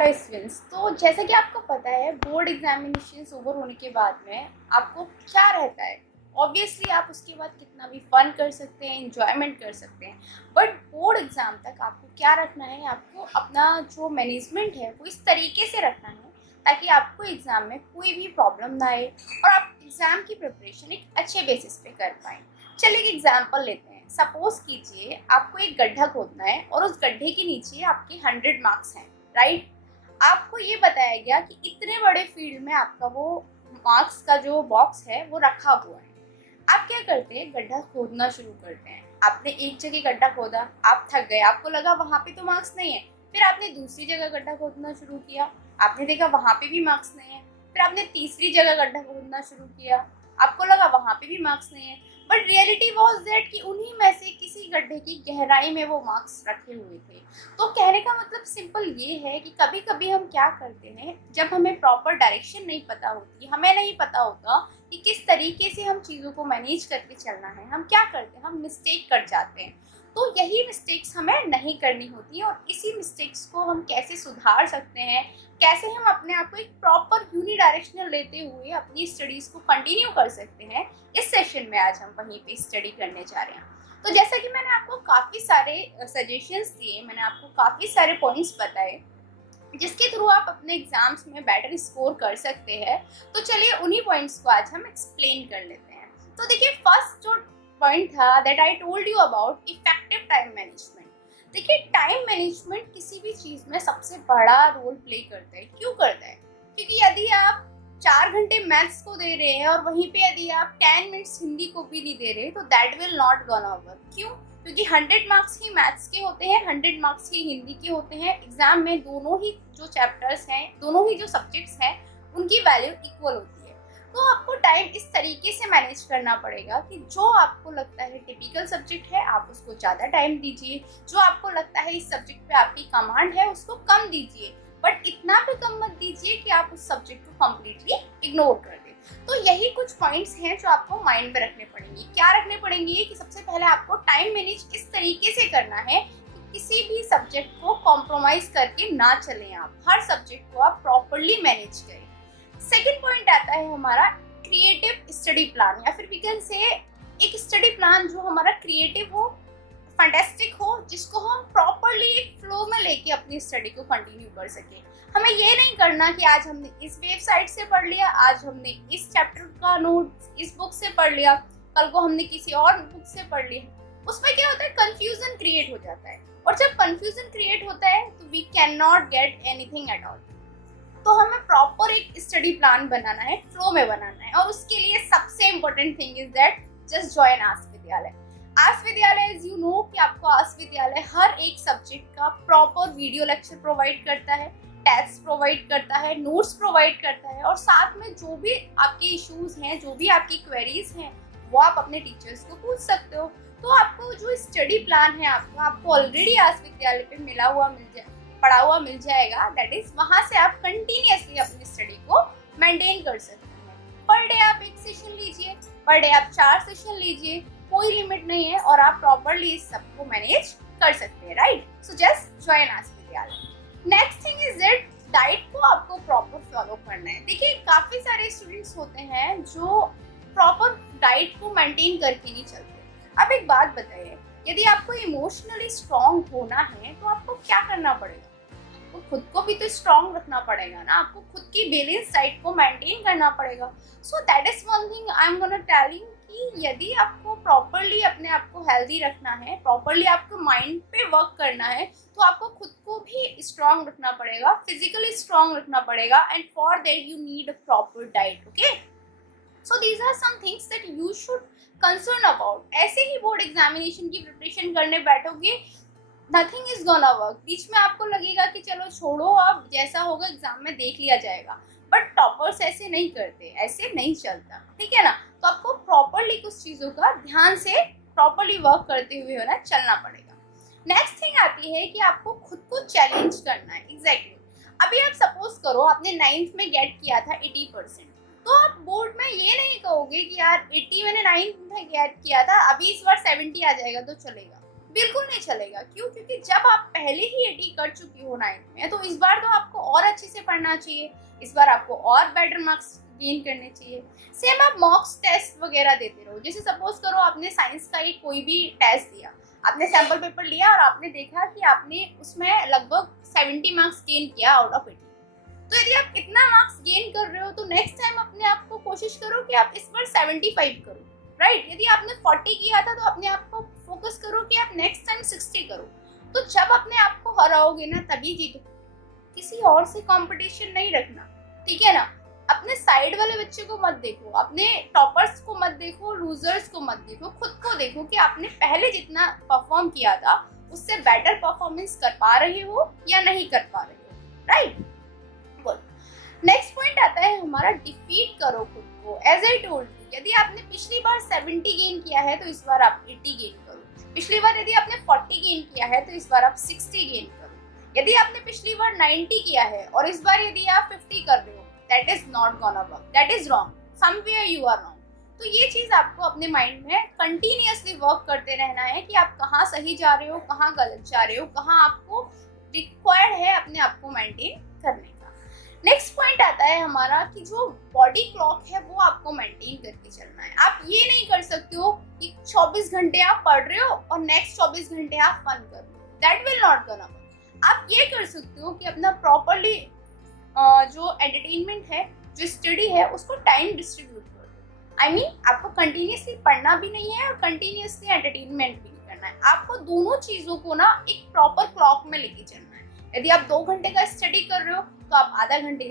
Hello students. तो जैसा कि आपको पता है बोर्ड एग्जामिनेशन ओवर होने के बाद में आपको क्या रहता है, ऑब्वियसली आप उसके बाद कितना भी फन कर सकते हैं, एंजॉयमेंट कर सकते हैं, बट बोर्ड एग्जाम तक आपको क्या रखना है, आपको अपना जो मैनेजमेंट है वो इस तरीके से रखना है ताकि आपको एग्ज़ाम में कोई भी प्रॉब्लम ना आए और आप एग्ज़ाम की प्रिपरेशन एक अच्छे बेसिस पे कर पाएँ। चलिए एक एग्जाम्पल लेते हैं। सपोज कीजिए आपको एक गड्ढा खोदना है और उस गड्ढे के नीचे आपके 100 मार्क्स हैं, राइट। आपको ये बताया गया कि इतने बड़े फील्ड में आपका वो मार्क्स का जो बॉक्स है वो रखा हुआ है। आप क्या करते हैं, गड्ढा खोदना शुरू करते हैं। आपने एक जगह गड्ढा खोदा, आप थक गए, आपको लगा वहां पे तो मार्क्स नहीं है। फिर आपने दूसरी जगह गड्ढा खोदना शुरू किया, आपने देखा वहां पे भी मार्क्स नहीं है। फिर आपने तीसरी जगह गड्ढा खोदना शुरू किया, आपको लगा वहां पे भी मार्क्स नहीं है। बट रियलिटी वॉज दैट कि उन्हीं में से किसी गड्ढे की गहराई में वो मार्क्स रखे हुए थे। तो कहने का मतलब सिंपल ये है कि कभी कभी हम क्या करते हैं, जब हमें प्रॉपर डायरेक्शन नहीं पता होती, हमें नहीं पता होता कि किस तरीके से हम चीज़ों को मैनेज करके चलना है, हम क्या करते हैं, हम मिस्टेक कर जाते हैं। तो यही मिस्टेक्स हमें नहीं करनी होती है और इसी मिस्टेक्स को हम कैसे सुधार सकते हैं, कैसे हम अपने आप को एक प्रॉपर यूनिडायरेक्शनल लेते हुए अपनी स्टडीज़ को कंटिन्यू कर सकते हैं, इस सेशन में आज हम वहीं पे स्टडी करने जा रहे हैं। तो जैसा कि मैंने आपको काफ़ी सारे सजेशंस दिए, मैंने आपको काफ़ी सारे पॉइंट्स बताए जिसके थ्रू आप अपने एग्जाम्स में बेटर स्कोर कर सकते हैं। तो चलिए उन्हीं पॉइंट्स को आज हम एक्सप्लेन कर लेते हैं। तो देखिए, फर्स्ट जो पॉइंट था that I told you about effective time management. देखिए, टाइम मैनेजमेंट किसी भी चीज़ में सबसे बड़ा रोल प्ले करता है। क्यों करता है? क्योंकि यदि आप 4 घंटे मैथ्स को दे रहे हैं और वहीं पे यदि आप 10 मिनट्स हिंदी को भी नहीं दे रहे तो that will not gonna work. क्यों? क्योंकि 100 मार्क्स ही मैथ्स के होते हैं, 100 मार्क्स ही हिंदी के होते हैं। एग्जाम में दोनों ही जो चैप्टर्स हैं, दोनों ही जो सब्जेक्ट्स हैं, उनकी वैल्यू इक्वल होती है। तो आपको टाइम इस तरीके से मैनेज करना पड़ेगा कि जो आपको लगता है टिपिकल सब्जेक्ट है आप उसको ज़्यादा टाइम दीजिए, जो आपको लगता है इस सब्जेक्ट पे आपकी कमांड है उसको कम दीजिए, बट इतना भी कम मत दीजिए कि आप उस सब्जेक्ट को कम्प्लीटली इग्नोर कर दें। तो यही कुछ पॉइंट्स हैं जो आपको माइंड में रखने पड़ेंगे। क्या रखने पड़ेंगे कि सबसे पहले आपको टाइम मैनेज इस तरीके से करना है कि किसी भी सब्जेक्ट को कॉम्प्रोमाइज करके ना चलें, आप हर सब्जेक्ट को आप प्रॉपरली मैनेज करें। सेकेंड पॉइंट आता है हमारा क्रिएटिव स्टडी प्लान, या फिर वी कैन से एक स्टडी प्लान जो हमारा क्रिएटिव हो, फैंटास्टिक हो, जिसको हम प्रॉपरली एक फ्लो में लेके अपनी स्टडी को कंटिन्यू कर सके। हमें ये नहीं करना कि आज हमने इस वेबसाइट से पढ़ लिया, आज हमने इस चैप्टर का नोट इस बुक से पढ़ लिया, कल को हमने किसी और बुक से पढ़ लिया। उसमें क्या होता है, कंफ्यूजन क्रिएट हो जाता है, और जब कंफ्यूजन क्रिएट होता है तो we can not get anything at all. तो हमें प्रॉपर एक स्टडी प्लान बनाना है, फ्लो में बनाना है, और उसके लिए सबसे important thing is that just join Aas Vidyalaya. Aas विद्यालय, एज यू नो कि आपको आस विद्यालय हर एक सब्जेक्ट का प्रॉपर वीडियो लेक्चर प्रोवाइड करता है, टेस्ट प्रोवाइड करता है, नोट्स प्रोवाइड करता है, और साथ में जो भी आपके इश्यूज हैं, जो भी आपकी क्वेरीज हैं, वो आप अपने टीचर्स को पूछ सकते हो। तो आपको जो स्टडी प्लान है आपको ऑलरेडी आस विद्यालय पे पढ़ा हुआ मिल जाएगा। दैट इज वहां से आप कंटिन्यूअसली अपनी स्टडी को मेंटेन कर सकते हैं। पर डे आप एक सेशन लीजिए, पर डे आप 4 सेशन लीजिए, कोई लिमिट नहीं है, और आप प्रॉपरली इस सबको मैनेज कर सकते हैं, right. So just join Aas विद्यालय। Next thing is that diet को आपको प्रॉपर फॉलो करना है। देखिए, काफी सारे स्टूडेंट्स होते हैं जो प्रॉपर डाइट को मेंटेन करके नहीं चलते। अब एक बात बताइए, यदि आपको इमोशनली स्ट्रांग होना है तो आपको क्या करना पड़ेगा? आपको खुद को भी तो स्ट्रांग रखना पड़ेगा ना, आपको खुद की बैलेंस डाइट को मेंटेन करना पड़ेगा। So that is one thing I am gonna telling कि यदि आपको प्रॉपरली अपने आप को हेल्दी रखना है, प्रॉपरली आपको माइंड पे वर्क करना है, तो आपको खुद को भी स्ट्रांग रखना पड़ेगा, फिजिकली स्ट्रांग रखना पड़ेगा, and for that you need a proper diet. Okay, so these are some things that you should concern about. ऐसे ही बोर्ड एग्जामिनेशन की प्रिपरेशन करने बैठोगे, नथिंग इज गोना वर्क। बीच में आपको लगेगा कि चलो छोड़ो, अब जैसा होगा एग्जाम में देख लिया जाएगा, बट टॉपर्स ऐसे नहीं करते, ऐसे नहीं चलता, ठीक है ना। तो आपको प्रॉपरली कुछ चीज़ों का ध्यान से प्रॉपरली वर्क करते हुए है ना चलना पड़ेगा। नेक्स्ट थिंग आती है कि आपको खुद को चैलेंज करना है। एग्जैक्टली अभी आप सपोज करो आपने 9th में गेट किया था 80%, तो आप बोर्ड में ये नहीं कहोगे कि यार 80 मैंने 9th में गेट किया था, अभी इस बार 70 आ जाएगा तो चलेगा। बिल्कुल नहीं चलेगा। क्यों? क्योंकि जब आप पहले ही 80 कर चुकी हो 9th में, तो इस बार तो आपको और अच्छे से पढ़ना चाहिए, इस बार आपको और बेटर मार्क्स गेन करने चाहिए। सेम आप मॉक्स टेस्ट वगैरह देते रहो। जैसे सपोज करो आपने साइंस का एक कोई भी टेस्ट दिया, आपने सैम्पल पेपर लिया और आपने देखा कि आपने उसमें लगभग 70 मार्क्स गेन किया आउट ऑफ 80। तो यदि आप इतना मार्क्स गेन कर रहे हो तो नेक्स्ट टाइम अपने आप को कोशिश करो कि आप इस बार 75 करो, राइट? यदि आपने 40 किया था तो अपने आप को फोकस करो कि आप नेक्स्ट टाइम 60 करो। तो जब अपने आप को हराओगे ना तभी जीतो, किसी और से कंपटीशन नहीं रखना, ठीक है ना? अपने साइड वाले बच्चे को मत देखो, अपने टॉपर्स को मत देखो, लूजर्स को मत देखो, खुद को देखो कि आपने पहले जितना परफॉर्म किया था उससे बेटर परफॉर्मेंस कर पा रहे हो या नहीं कर पा रहे हो, राइट? नेक्स्ट पॉइंट आता है हमारा, डिफीट करो खुद को। एज आई टोल्ड यू, यदि आपने पिछली बार 70 गेन किया है तो इस बार आप 80 गेन करो। पिछली बार यदि आपने 40 गेन किया है तो इस बार आप 60 गेन करो। यदि आपने पिछली बार 90 किया है और इस बार यदि आप 50 कर रहे हो, that is not gonna work, that is wrong, somewhere you are wrong. तो ये चीज आपको अपने माइंड में कंटिन्यूअसली वर्क करते रहना है कि आप कहाँ सही जा रहे हो, कहाँ गलत जा रहे हो, कहाँ आपको रिक्वायर्ड है अपने आप को मेंटेन करने का। नेक्स्ट पॉइंट आता है हमारा कि जो बॉडी क्लॉक है वो आपको मेंटेन करके चलना है। आप ये नहीं कर सकते हो कि 24 घंटे आप पढ़ रहे हो और नेक्स्ट 24 घंटे आप फन कर रहे हो, that will not gonna work. आप ये कर सकते हो कि अपना प्रॉपरली जो एंटरटेनमेंट है, जो स्टडी है, उसको टाइम डिस्ट्रीब्यूट कर दो। आई मीन आपको कंटिन्यूअसली पढ़ना भी नहीं है और कंटिन्यूअसली एंटरटेनमेंट भी नहीं करना है। आपको दोनों चीजों को ना एक प्रॉपर क्लॉक में लेके चलना है। यदि आप 2 घंटे का स्टडी कर रहे हो तो आप आधा घंटे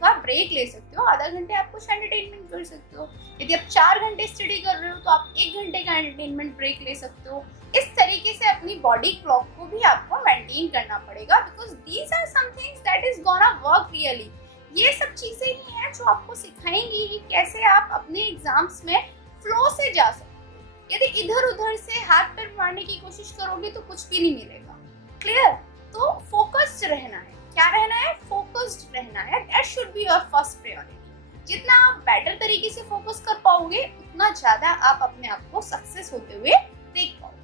का ब्रेक ले सकते हो, आधा घंटे आप कुछ एंटरटेनमेंट कर सकते हो। यदि आप 4 घंटे स्टडी कर रहे हो तो आप 1 घंटे का एंटरटेनमेंट ब्रेक ले सकते हो। इस तरीके से अपनी बॉडी क्लॉक को भी आपको मेंटेन करना पड़ेगा, because these are some things that is gonna work really. ये सब चीजें ही हैं जो आपको सिखाएंगी कि कैसे आप अपने एग्जाम्स में फ्लो से जा सकते हो। यदि इधर उधर से हाथ पैर मारने की कोशिश करोगे तो कुछ भी नहीं मिलेगा। क्लियर? तो फोकस्ड रहना है। क्या रहना है? फोकस्ड रहना है। That should be your first priority. जितना आप बेटर तरीके से फोकस कर पाओगे उतना ज्यादा आप अपने आप को सक्सेस होते हुए देख पाओगे।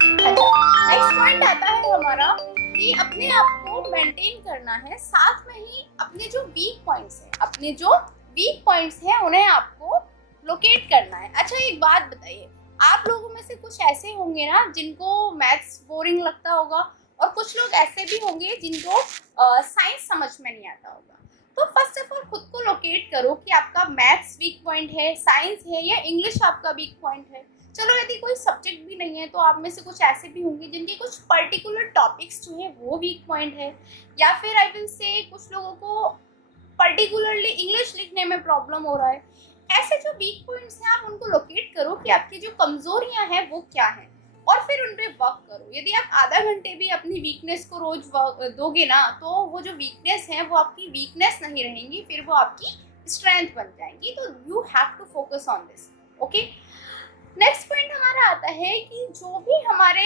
नेक्स्ट पॉइंट आता है हमारा कि अपने आप को मेंटेन करना है, साथ में ही अपने जो वीक पॉइंट्स हैं, अपने जो वीक पॉइंट्स हैं उन्हें आपको लोकेट करना है। अच्छा एक बात बताइए, आप लोगों में से कुछ ऐसे होंगे ना जिनको मैथ्स बोरिंग लगता होगा और कुछ लोग ऐसे भी होंगे जिनको साइंस समझ में नहीं आता होगा। तो फर्स्ट ऑफ ऑल खुद को लोकेट करो कि आपका मैथ्स वीक पॉइंट है, साइंस है या इंग्लिश आपका वीक पॉइंट है। चलो यदि कोई सब्जेक्ट भी नहीं है तो आप में से कुछ ऐसे भी होंगे जिनके कुछ पर्टिकुलर टॉपिक्स जो है वो वीक पॉइंट है, या फिर आई विल से कुछ लोगों को पर्टिकुलरली इंग्लिश लिखने में प्रॉब्लम हो रहा है। ऐसे जो वीक पॉइंट्स हैं आप उनको लोकेट करो कि आपकी जो कमजोरियां हैं वो क्या हैं और फिर उन पे वर्क करो। यदि आप आधा घंटे भी अपनी वीकनेस को रोज दोगे ना तो वो जो वीकनेस है वो आपकी वीकनेस नहीं रहेंगी, फिर वो आपकी स्ट्रेंथ बन जाएंगी। तो you have to focus on this, okay. Next point हमारा आता है कि जो भी हमारे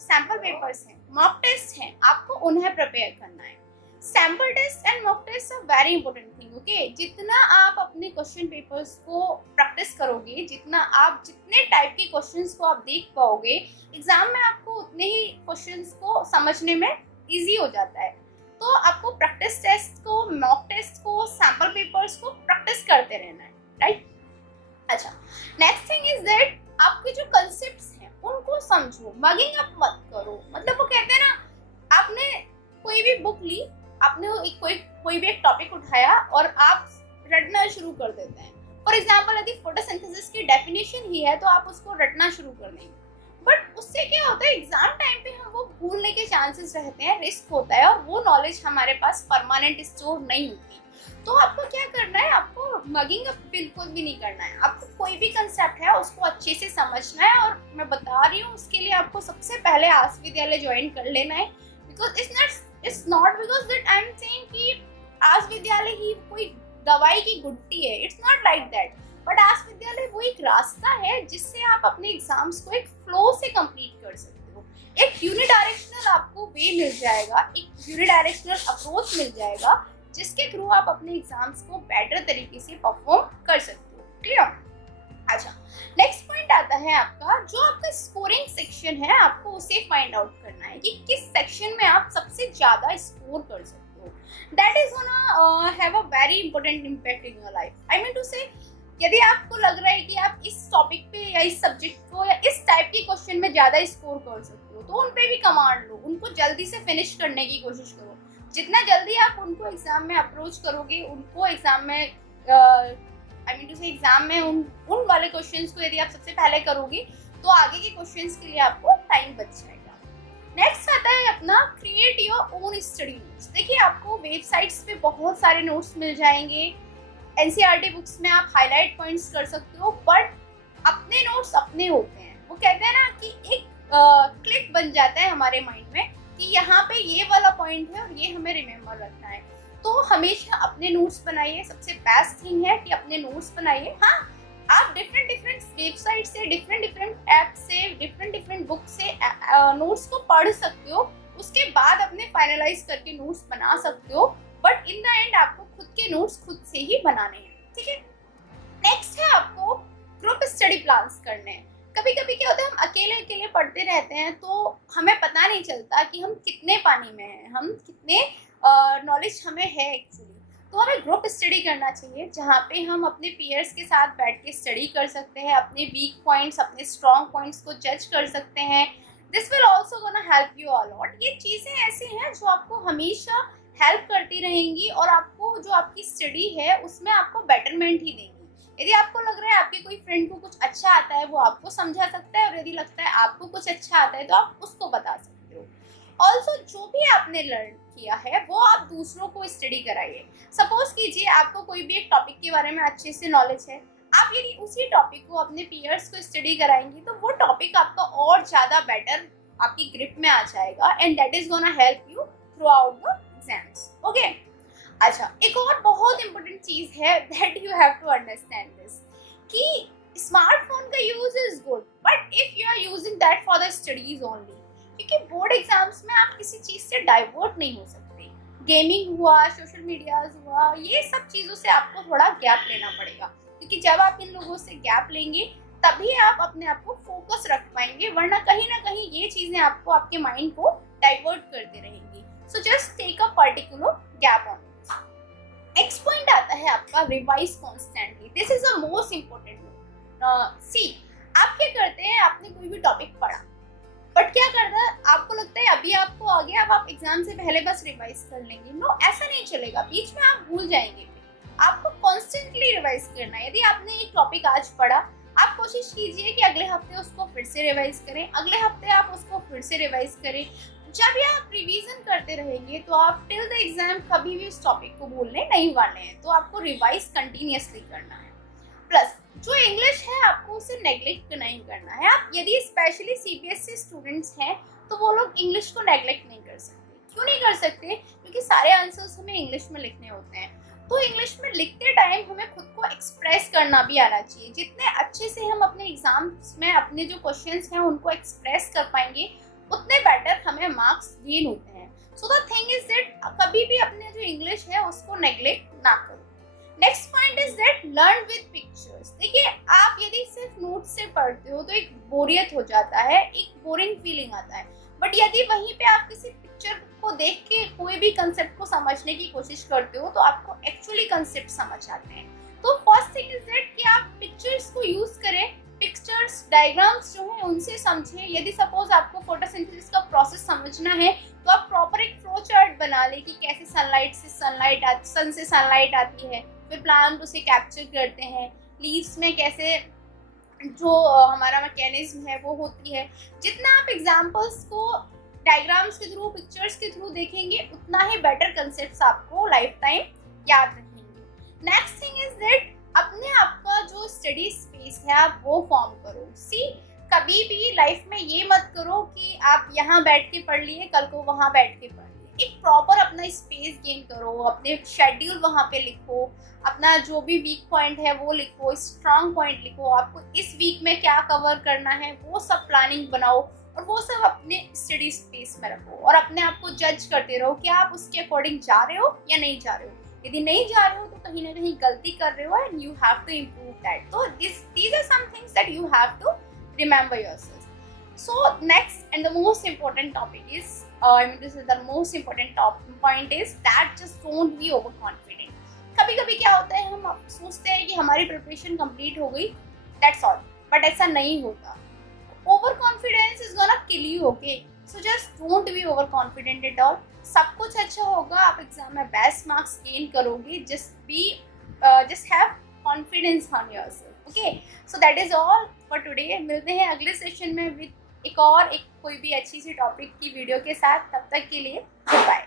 सैम्पल पेपर्स हैं, मॉक टेस्ट हैं, आपको उन्हें प्रिपेयर करना है। Sample test and mock test are very important thing, okay. जितना आप अपने क्वेश्चन पेपर्स को प्रैक्टिस करोगे, जितने टाइप के क्वेश्चंस को आप देख पाओगे एग्जाम में, आपको उतने ही क्वेश्चंस को समझने में इजी हो जाता है। तो आपको प्रैक्टिस टेस्ट को, मॉक टेस्ट को, सैम्पल पेपर्स को प्रैक्टिस करते रहना है, राइट? अच्छा, नेक्स्ट थिंग इज दैट आपके जो कंसेप्ट्स हैं उनको समझो, मगिंग अप मत करो। मतलब वो कहते हैं ना, आपने कोई भी बुक ली, आपने कोई भी एक टॉपिक उठाया और आप रटना शुरू कर देते हैं। फॉर एग्जाम्पल यदि फोटोसिंथेसिस की डेफिनेशन ही है तो आप उसको रटना शुरू कर देंगे, बट उससे क्या होता है, एग्जाम टाइम पे हम वो भूलने के चांसेस रहते हैं, रिस्क होता है और वो नॉलेज हमारे पास परमानेंट स्टोर नहीं होती। तो आपको क्या करना है, आपको मगिंग अप बिल्कुल भी नहीं करना है। आपको कोई भी कंसेप्ट है उसको अच्छे से समझना है, और मैं बता रही हूँ उसके लिए आपको सबसे पहले आस विद्यालय ज्वाइन कर लेना है। Because it's not because that I am saying कि आस विद्यालय ही कोई दवाई की गुट्टी है, it's not like that. But Aas Vidyalaya वो एक रास्ता है जिससे आप अपने एग्जाम्स को एक फ्लो से कंप्लीट कर सकते हो। एक यूनिडायरेक्शनल आपको वे मिल जाएगा, एक यूनिडायरेक्शनल अप्रोच मिल जाएगा जिसके थ्रू आप अपने एग्जाम्स को बेटर तरीके से परफॉर्म कर सकते हो। क्लियर? अच्छा, नेक्स्ट पॉइंट आता है आपका, जो आपका स्कोरिंग सेक्शन है आपको उसे फाइंड आउट करना है कि किस सेक्शन में आप सबसे ज्यादा स्कोर कर सकते हो। That is gonna have a very important impact in your life. I mean to say, यदि आपको लग रहा है कि आप इस टॉपिक पे या इस सब्जेक्ट को या इस टाइप के क्वेश्चन में ज्यादा स्कोर कर सकते हो, तो उन पे भी कमांड लो, उनको जल्दी से फिनिश करने की कोशिश करो। जितना जल्दी आप उनको एग्जाम में अप्रोच करोगे, उनको एग्जाम में आई मीन टू से एग्जाम में उन वाले क्वेश्चंस को यदि आप सबसे पहले करोगे, तो आगे के क्वेश्चंस के लिए आपको टाइम बच जाएगा। नेक्स्ट आता है अपना create your own study notes. देखिए, आपको वेबसाइट्स पे बहुत सारे नोट्स मिल जाएंगे, एनसीईआरटी बुक्स में आप हाईलाइट पॉइंट्स कर सकते हो, बट अपने नोट्स अपने होते हैं। वो कहते हैं ना कि एक क्लिक बन जाता है हमारे माइंड में कि यहाँ पे ये वाला पॉइंट है और ये हमें रिमेम्बर रखना है। तो हमेशा अपने नोट्स बनाइए, सबसे बेस्ट थिंग है कि अपने नोट्स बनाइए। हाँ, आप डिफरेंट वेबसाइट से, डिफरेंट ऐप से, डिफरेंट बुक से नोट्स को पढ़ सकते हो, उसके बाद अपने फाइनलाइज करके नोट्स बना सकते हो, बट इन द एंड आपको खुद के नोट्स खुद से ही बनाने हैं, ठीक है। नेक्स्ट है आपको ग्रुप स्टडी प्लान्स करने हैं। कभी कभी क्या होता है, हम अकेले अकेले पढ़ते रहते हैं तो हमें पता नहीं चलता कि हम कितने पानी में हैं, हम कितने नॉलेज हमें है एक्चुअली। तो हमें ग्रुप स्टडी करना चाहिए, जहाँ पे हम अपने पीयर्स के साथ बैठ के स्टडी कर सकते हैं, अपने वीक पॉइंट्स, अपने स्ट्रॉन्ग पॉइंट्स को जज कर सकते हैं। This will also gonna help you a lot. ये चीज़ें ऐसी हैं जो आपको हमेशा हेल्प करती रहेंगी और आपको जो आपकी स्टडी है उसमें आपको बेटरमेंट ही देंगी। यदि आपको लग रहा है आपके कोई फ्रेंड को कुछ अच्छा आता है, वो आपको समझा सकता है, और यदि लगता है आपको कुछ अच्छा आता है तो आप उसको बता सकते हो। ऑल्सो जो भी आपने लर्न किया है वो आप दूसरों को स्टडी कराइए। सपोज कीजिए आपको कोई भी एक टॉपिक के बारे में अच्छे से नॉलेज है, आप यदि उसी टॉपिक को अपने पीयर्स को स्टडी कराएंगे तो वो टॉपिक आपका और ज़्यादा बेटर आपकी ग्रिप में आ जाएगा, and that is gonna help you throughout the exams. Okay, अच्छा, एक और बहुत इंपॉर्टेंट चीज है that you have to understand this, कि स्मार्टफोन का use is good, but if you are using that for the studies only, क्योंकि board exams में आप किसी चीज से डाइवर्ट नहीं हो सकते। गेमिंग हुआ, सोशल मीडियाज हुआ, ये सब चीजों से आपको थोड़ा गैप लेना पड़ेगा, क्योंकि जब आप इन लोगों से गैप लेंगे तभी आप अपने आप को फोकस रख पाएंगे, वरना कहीं ना कहीं ये चीजें आपको आपके माइंड को डाइवर्ट करते रहेंगी। So just take a particular gap on it. Next point आता है आपका revise constantly. This is the most important. See, आप क्या करते हैं, आपने कोई भी टॉपिक पढ़ा, बट क्या करता है, आपको लगता है अभी आपको आ गया, अब आप एग्जाम से पहले बस रिवाइज कर लेंगे। नो, ऐसा नहीं चलेगा, बीच में आप भूल जाएंगे। आपको कॉन्स्टेंटली रिवाइज करना है। यदि आपने एक टॉपिक आज पढ़ा, आप कोशिश कीजिए कि अगले हफ्ते उसको फिर से रिवाइज करें, अगले हफ्ते आप उसको फिर से रिवाइज करें। जब ये आप रिवीजन करते रहेंगे तो आप टिल द एग्जाम कभी भी उस टॉपिक को भूलने नहीं वाले हैं। तो आपको रिवाइज कंटिन्यूअसली करना है। प्लस जो इंग्लिश है आपको उसे नेग्लेक्ट नहीं करना है। आप यदि स्पेशली सीबीएसई स्टूडेंट्स हैं तो वो लोग इंग्लिश को नेग्लेक्ट नहीं कर सकते। क्यों नहीं कर सकते? क्योंकि सारे आंसर्स हमें इंग्लिश में लिखने होते हैं। तो इंग्लिश में लिखते टाइम हमें खुद को एक्सप्रेस करना भी आना चाहिए। जितने अच्छे से हम अपने एग्जाम्स में अपने जो क्वेश्चंस हैं उनको एक्सप्रेस कर पाएंगे, उतने बेटर हमें मार्क्स गेन होते हैं। So the thing is that कभी भी अपने जो इंग्लिश है उसको नेग्लेक्ट ना करो। Next point is that learn with pictures. देखिए, आप यदि सिर्फ नोट से पढ़ते हो तो एक बोरियत हो जाता है, एक बोरिंग फीलिंग आता है। बट यदि वहीं पे आप किसी पिक्चर को देख के कोई भी कंसेप्ट को समझने की कोशिश करते हो तो आपको एक्चुअली कंसेप्ट समझ आते हैं। तो फर्स्ट थिंग इज दैट कि आप पिक्चर्स को यूज करें, पिक्चर्स, डायग्राम्स जो है उनसे समझें। यदि सपोज आपको फोटोसिंथेसिस का प्रोसेस समझना है तो आप प्रॉपर एक फ्लो चार्ट बना लें कि कैसे सन से सनलाइट आती है, फिर प्लांट उसे कैप्चर करते हैं, लीव्स में कैसे जो हमारा मैकेनिज्म है वो होती है। जितना आप एग्जाम्पल्स को डायग्राम्स के थ्रू, पिक्चर्स के थ्रू देखेंगे, उतना ही बेटर कंसेप्ट्स आपको लाइफ टाइम याद रहेंगे। नेक्स्ट थिंग इज दैट अपने आप का जो स्टडी स्पेस है आप वो फॉर्म करो। सी, कभी भी लाइफ में ये मत करो कि आप यहाँ बैठ के पढ़ लिए, कल को वहाँ बैठ के पढ़ लिए। एक प्रॉपर अपना स्पेस गेन करो, अपने शेड्यूल वहाँ पे लिखो, अपना जो भी वीक पॉइंट है वो लिखो, स्ट्रांग पॉइंट लिखो, आपको इस वीक में क्या कवर करना है वो सब प्लानिंग बनाओ और वो सब अपने स्टडी स्पेस में रखो और अपने आप को जज करते रहो कि आप उसके अकॉर्डिंग जा रहे हो या नहीं जा रहे हो। यदि नहीं जा रहे हो तो कहीं ना कहीं गलती कर रहे हो and you have to improve that. तो these are some things that you have to remember yourself. So next and the most important topic is this is the most important point is that just don't be overconfident. कभी कभी क्या होता है, हम सोचते हैं कि हमारी प्रिपरेशन कंप्लीट हो गई, दैट्स ऑल, बट ऐसा नहीं होता. Over confidence is gonna kill you. Okay, so just don't be over confident at all. सब कुछ अच्छा होगा, आप एग्जाम में बेस्ट मार्क्स गेन करोगे. Just have confidence on yourself. Okay, so that is all for today. मिलते हैं अगले सेशन में विद एक कोई भी अच्छी सी टॉपिक की वीडियो के साथ. तब तक के लिए गुड बाय.